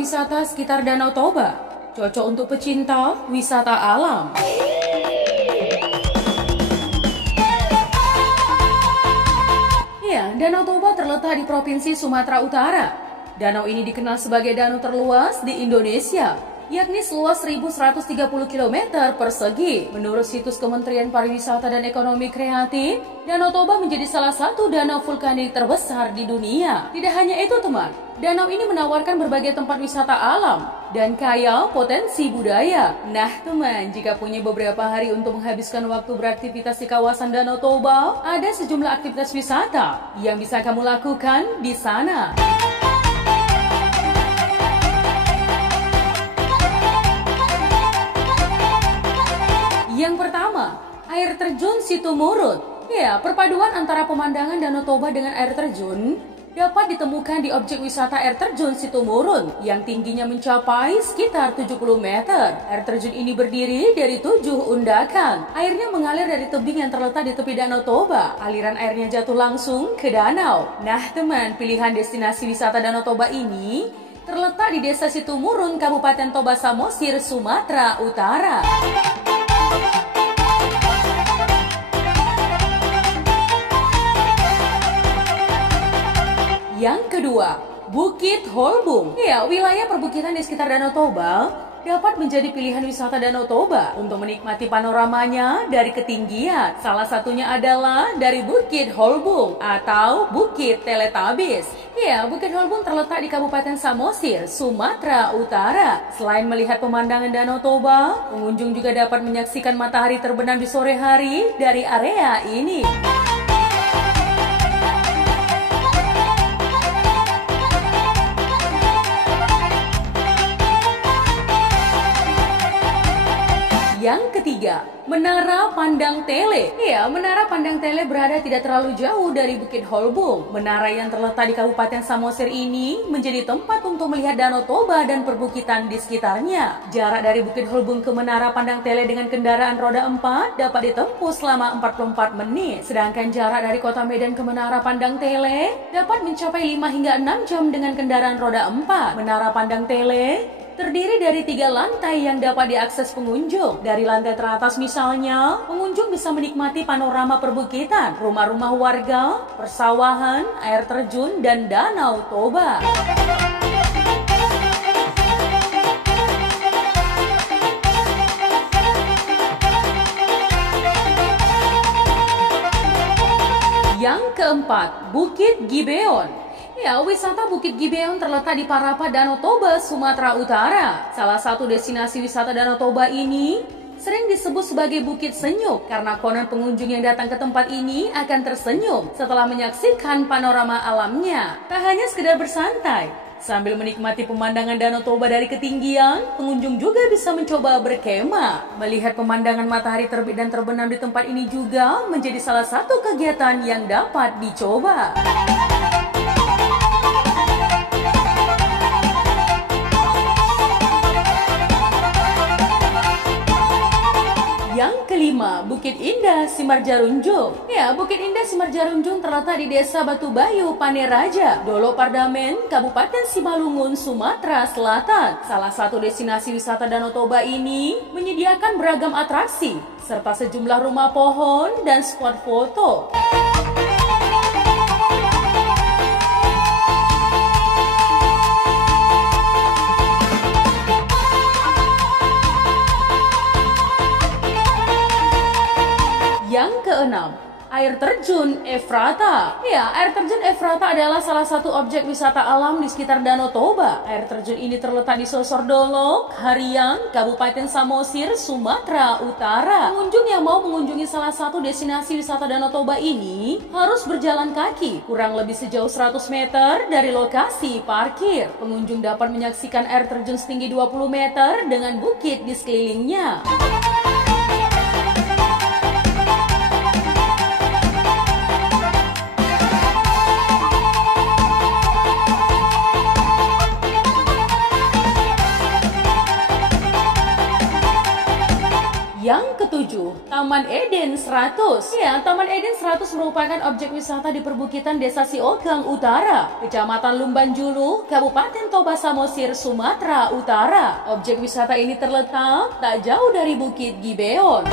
wisata sekitar Danau Toba, cocok untuk pecinta wisata alam. Ya, Danau Toba terletak di Provinsi Sumatera Utara. Danau ini dikenal sebagai danau terluas di Indonesia, yakni seluas 1.130 km persegi. Menurut situs Kementerian Pariwisata dan Ekonomi Kreatif, Danau Toba menjadi salah satu danau vulkanik terbesar di dunia. Tidak hanya itu teman, danau ini menawarkan berbagai tempat wisata alam dan kaya potensi budaya. Nah teman, jika punya beberapa hari untuk menghabiskan waktu beraktivitas di kawasan Danau Toba, ada sejumlah aktivitas wisata yang bisa kamu lakukan di sana. Yang pertama, air terjun Situmurun. Ya, perpaduan antara pemandangan Danau Toba dengan air terjun dapat ditemukan di objek wisata air terjun Situmurun yang tingginya mencapai sekitar 70 meter. Air terjun ini berdiri dari 7 undakan. Airnya mengalir dari tebing yang terletak di tepi Danau Toba. Aliran airnya jatuh langsung ke danau. Nah teman, pilihan destinasi wisata Danau Toba ini terletak di Desa Situmurun, Kabupaten Toba Samosir, Sumatera Utara. Yang kedua, Bukit Holbung. Ya, wilayah perbukitan di sekitar Danau Toba dapat menjadi pilihan wisata Danau Toba untuk menikmati panoramanya dari ketinggian. Salah satunya adalah dari Bukit Holbung atau Bukit Teletabis. Ya, Bukit Holbung terletak di Kabupaten Samosir, Sumatera Utara. Selain melihat pemandangan Danau Toba, pengunjung juga dapat menyaksikan matahari terbenam di sore hari dari area ini. Yang ketiga, Menara Pandang Tele. Ya, Menara Pandang Tele berada tidak terlalu jauh dari Bukit Holbung. Menara yang terletak di Kabupaten Samosir ini menjadi tempat untuk melihat Danau Toba dan perbukitan di sekitarnya. Jarak dari Bukit Holbung ke Menara Pandang Tele dengan kendaraan roda 4 dapat ditempuh selama 44 menit. Sedangkan jarak dari Kota Medan ke Menara Pandang Tele dapat mencapai 5 hingga 6 jam dengan kendaraan roda 4. Menara Pandang Tele terdiri dari 3 lantai yang dapat diakses pengunjung. Dari lantai teratas misalnya, pengunjung bisa menikmati panorama perbukitan, rumah-rumah warga, persawahan, air terjun, dan Danau Toba. Yang keempat, Bukit Gibeon. Ya, wisata Bukit Gibeon terletak di Parapa, Danau Toba, Sumatera Utara. Salah satu destinasi wisata Danau Toba ini sering disebut sebagai Bukit Senyum karena konon pengunjung yang datang ke tempat ini akan tersenyum setelah menyaksikan panorama alamnya. Tak hanya sekedar bersantai, sambil menikmati pemandangan Danau Toba dari ketinggian, pengunjung juga bisa mencoba berkemah. Melihat pemandangan matahari terbit dan terbenam di tempat ini juga menjadi salah satu kegiatan yang dapat dicoba. Yang kelima, Bukit Indah Simarjarunjung. Ya, Bukit Indah Simarjarunjung terletak di Desa Batu Bayu, Paneraja, Dolo Pardamen, Kabupaten Simalungun, Sumatera Selatan. Salah satu destinasi wisata Danau Toba ini menyediakan beragam atraksi, serta sejumlah rumah pohon dan spot foto. Yang keenam, air terjun Efrata. Ya, air terjun Efrata adalah salah satu objek wisata alam di sekitar Danau Toba. Air terjun ini terletak di Sosordolo, Hariang, Kabupaten Samosir, Sumatera Utara. Pengunjung yang mau mengunjungi salah satu destinasi wisata Danau Toba ini harus berjalan kaki kurang lebih sejauh 100 meter dari lokasi parkir. Pengunjung dapat menyaksikan air terjun setinggi 20 meter dengan bukit di sekelilingnya. Yang ketujuh, Taman Eden 100. Ya, Taman Eden 100 merupakan objek wisata di perbukitan Desa Siogang Utara, Kecamatan Lumban Julu, Kabupaten Toba Samosir, Sumatera Utara. Objek wisata ini terletak tak jauh dari Bukit Gibeon.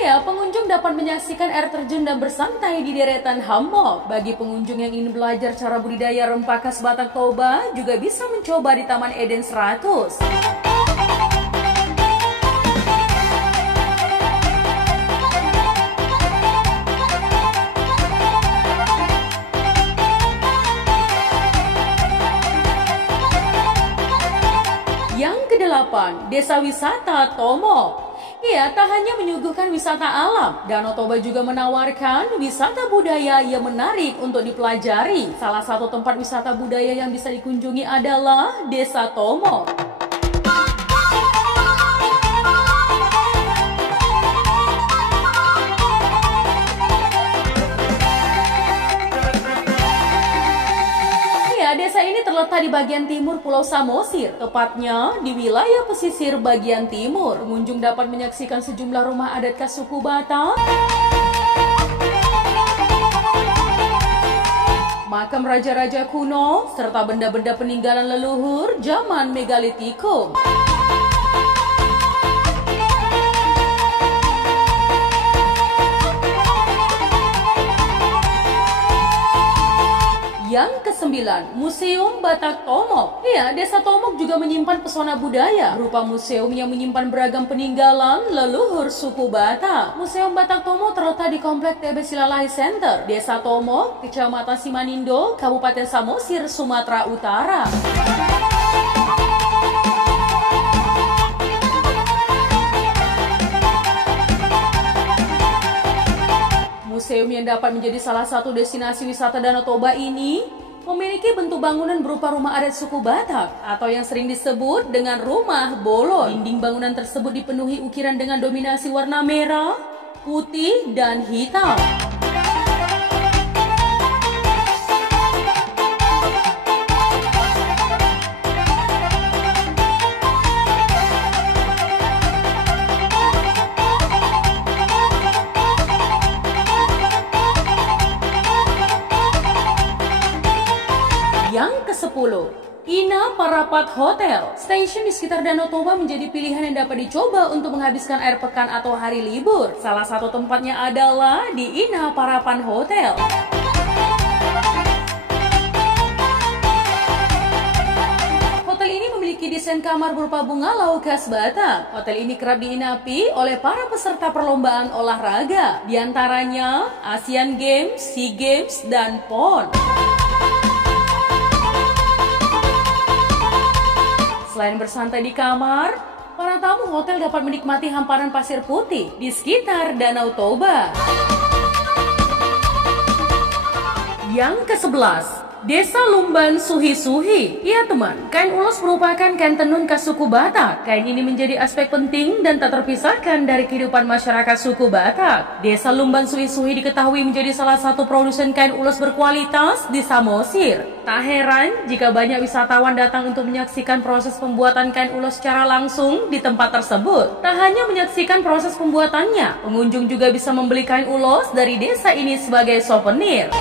Ya, pengunjung dapat menyaksikan air terjun dan bersantai di deretan hammock. Bagi pengunjung yang ingin belajar cara budidaya rempah khas Batak Toba, juga bisa mencoba di Taman Eden 100. Yang kedelapan, Desa Wisata Tomok. Iya, tak hanya menyuguhkan wisata alam, Danau Toba juga menawarkan wisata budaya yang menarik untuk dipelajari. Salah satu tempat wisata budaya yang bisa dikunjungi adalah Desa Tomok. Desa ini terletak di bagian timur Pulau Samosir, tepatnya di wilayah pesisir bagian timur. Pengunjung dapat menyaksikan sejumlah rumah adat khas suku Batak, makam raja-raja kuno, serta benda-benda peninggalan leluhur zaman megalitikum. Yang kesembilan, Museum Batak Tomok. Ya, Desa Tomok juga menyimpan pesona budaya berupa museum yang menyimpan beragam peninggalan leluhur suku Batak. Museum Batak Tomok terletak di Komplek TB Silalahi Center, Desa Tomok, Kecamatan Simanindo, Kabupaten Samosir, Sumatera Utara. Museum yang dapat menjadi salah satu destinasi wisata Danau Toba ini memiliki bentuk bangunan berupa rumah adat suku Batak atau yang sering disebut dengan rumah bolon. Dinding bangunan tersebut dipenuhi ukiran dengan dominasi warna merah, putih, dan hitam. Yang ke-10, Ina Parapat Hotel. Stasiun di sekitar Danau Toba menjadi pilihan yang dapat dicoba untuk menghabiskan akhir pekan atau hari libur. Salah satu tempatnya adalah di Ina Parapan Hotel. Hotel ini memiliki desain kamar berupa bunga laut khas Batak. Hotel ini kerap diinapi oleh para peserta perlombaan olahraga, di antaranya Asian Games, SEA Games, dan PON. Selain bersantai di kamar, para tamu hotel dapat menikmati hamparan pasir putih di sekitar Danau Toba. Yang ke-11, Desa Lumban Suhi-Suhi. Ya teman, kain ulos merupakan kain tenun khas suku Batak. Kain ini menjadi aspek penting dan tak terpisahkan dari kehidupan masyarakat suku Batak. Desa Lumban Suhi-Suhi diketahui menjadi salah satu produsen kain ulos berkualitas di Samosir. Tak heran jika banyak wisatawan datang untuk menyaksikan proses pembuatan kain ulos secara langsung di tempat tersebut. Tak hanya menyaksikan proses pembuatannya, pengunjung juga bisa membeli kain ulos dari desa ini sebagai souvenir.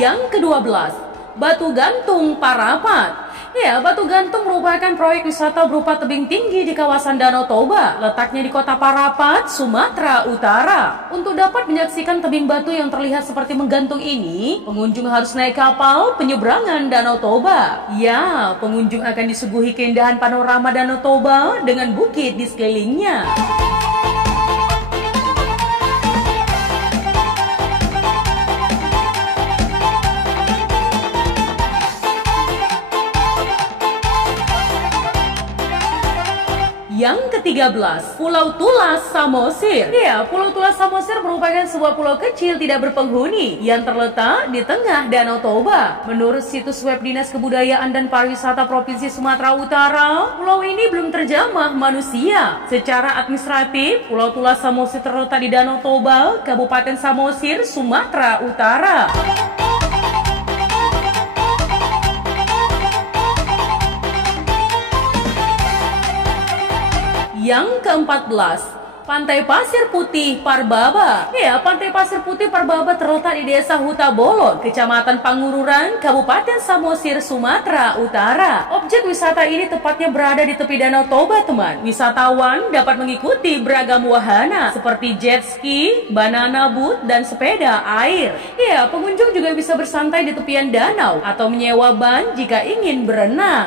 Yang ke-12, Batu Gantung Parapat. Ya, Batu Gantung merupakan proyek wisata berupa tebing tinggi di kawasan Danau Toba, letaknya di kota Parapat, Sumatera Utara. Untuk dapat menyaksikan tebing batu yang terlihat seperti menggantung ini, pengunjung harus naik kapal penyeberangan Danau Toba. Ya, pengunjung akan disuguhi keindahan panorama Danau Toba dengan bukit di sekelilingnya. Yang ke-13, Pulau Tulas Samosir. Ya, Pulau Tulas Samosir merupakan sebuah pulau kecil tidak berpenghuni yang terletak di tengah Danau Toba. Menurut situs web Dinas Kebudayaan dan Pariwisata Provinsi Sumatera Utara, pulau ini belum terjamah manusia. Secara administratif, Pulau Tulas Samosir terletak di Danau Toba, Kabupaten Samosir, Sumatera Utara. Yang ke-14, Pantai Pasir Putih Parbaba. Ya, Pantai Pasir Putih Parbaba terletak di Desa Huta Bolon, Kecamatan Pangururan, Kabupaten Samosir, Sumatera Utara. Objek wisata ini tepatnya berada di tepi Danau Toba, teman. Wisatawan dapat mengikuti beragam wahana seperti jet ski, banana boat, dan sepeda air. Ya, pengunjung juga bisa bersantai di tepian danau atau menyewa ban jika ingin berenang.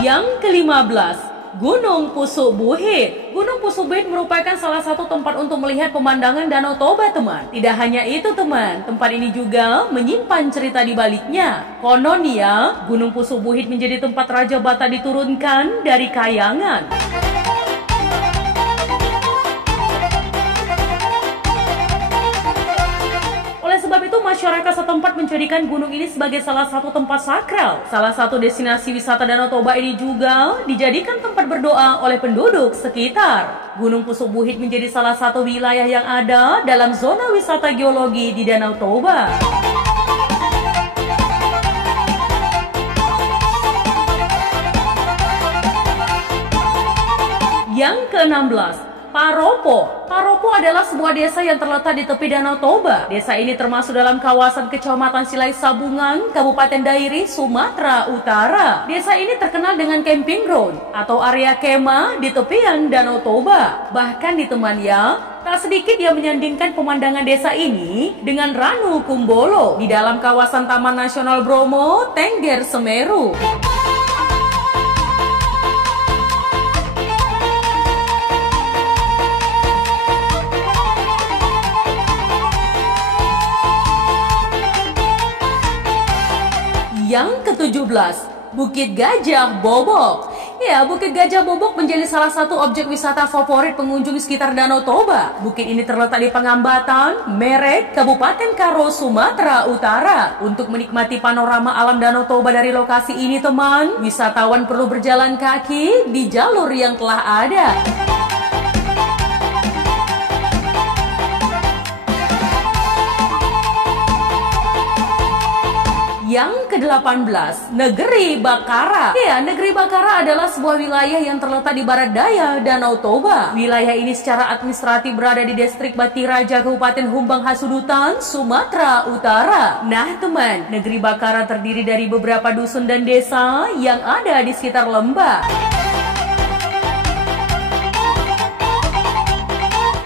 Yang ke-15, Gunung Pusuk Buhit. Gunung Pusuk Buhit merupakan salah satu tempat untuk melihat pemandangan Danau Toba, teman. Tidak hanya itu, teman, tempat ini juga menyimpan cerita di baliknya. Konon ya, Gunung Pusuk Buhit menjadi tempat Raja Bata diturunkan dari Kayangan. Sebab itu masyarakat setempat menjadikan gunung ini sebagai salah satu tempat sakral. Salah satu destinasi wisata Danau Toba ini juga dijadikan tempat berdoa oleh penduduk sekitar. Gunung Pusuk Buhit menjadi salah satu wilayah yang ada dalam zona wisata geologi di Danau Toba. Yang ke-16, Paropo. Paropo adalah sebuah desa yang terletak di tepi Danau Toba. Desa ini termasuk dalam kawasan Kecamatan Silai Sabungan, Kabupaten Dairi, Sumatera Utara. Desa ini terkenal dengan camping ground atau area kemah di tepian Danau Toba. Bahkan di temannya, tak sedikit yang menyandingkan pemandangan desa ini dengan Ranu Kumbolo di dalam kawasan Taman Nasional Bromo, Tengger Semeru. Yang ke-17, Bukit Gajah Bobok. Ya, Bukit Gajah Bobok menjadi salah satu objek wisata favorit pengunjung sekitar Danau Toba. Bukit ini terletak di Pangambatan, Merek, Kabupaten Karo, Sumatera Utara. Untuk menikmati panorama alam Danau Toba dari lokasi ini, teman, wisatawan perlu berjalan kaki di jalur yang telah ada. Yang ke-18, Negeri Bakara. Ya, Negeri Bakara adalah sebuah wilayah yang terletak di barat daya Danau Toba. Wilayah ini secara administratif berada di Distrik Batiraja, Kabupaten Humbang Hasudutan, Sumatera Utara. Nah, teman, Negeri Bakara terdiri dari beberapa dusun dan desa yang ada di sekitar lembah.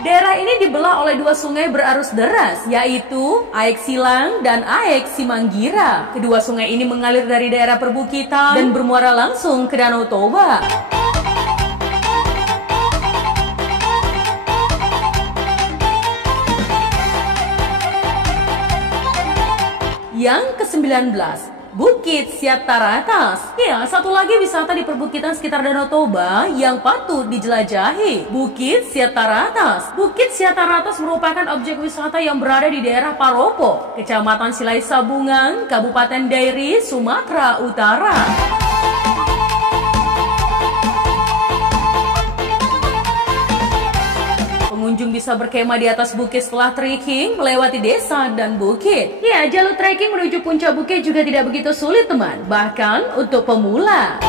Daerah ini dibelah oleh dua sungai berarus deras, yaitu Aek Silang dan Aek Simanggira. Kedua sungai ini mengalir dari daerah perbukitan dan bermuara langsung ke Danau Toba. Yang ke-19, Bukit Siat Taratas. Ya, satu lagi wisata di perbukitan sekitar Danau Toba yang patut dijelajahi, Bukit Siat Taratas. Bukit Siat Taratas merupakan objek wisata yang berada di daerah Paropo, Kecamatan Silai Sabungan, Kabupaten Dairi, Sumatera Utara. Pengunjung bisa berkemah di atas bukit setelah trekking melewati desa dan bukit. Ya, jalur trekking menuju puncak bukit juga tidak begitu sulit, teman, bahkan untuk pemula.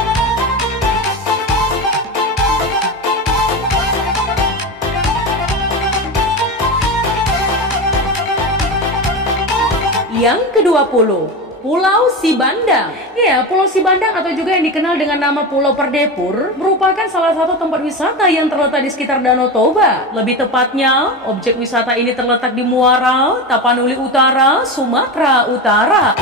Yang ke-20, Pulau Sibandang. Ya, Pulau Sibandang atau juga yang dikenal dengan nama Pulau Perdepur merupakan salah satu tempat wisata yang terletak di sekitar Danau Toba. Lebih tepatnya, objek wisata ini terletak di Muara, Tapanuli Utara, Sumatera Utara.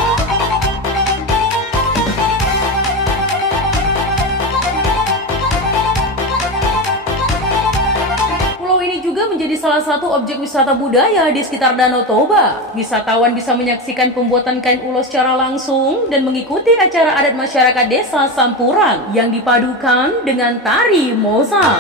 salah satu objek wisata budaya di sekitar Danau Toba. Wisatawan bisa menyaksikan pembuatan kain ulos secara langsung dan mengikuti acara adat masyarakat desa Sampuran yang dipadukan dengan tari Mosa.